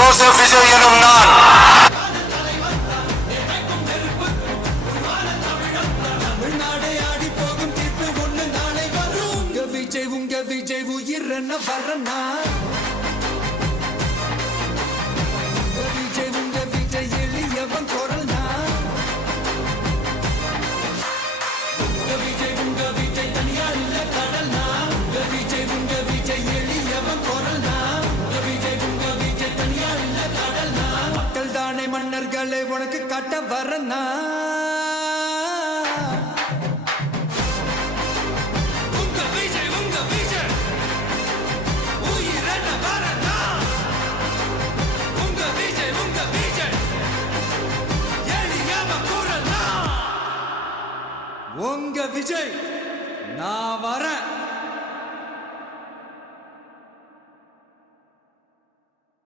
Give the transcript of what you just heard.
Joseph Vijay எனும் நான். உங்க விஜய் உயிர் வரனா விஜய் உங்க விஜய் எளியவன் குரல்னா விஜய் உங்க விஜய் தனியார் இல்ல கடல்னா விஜய் உங்க விஜய் எளியவன் குரல்னா விஜய் உங்க விஜய் தனியார் இல்ல கடல்னா மக்கள் தானே மன்னர்களை உனக்கு காட்ட வரனா உங்க விஜய் நான் வரேன்.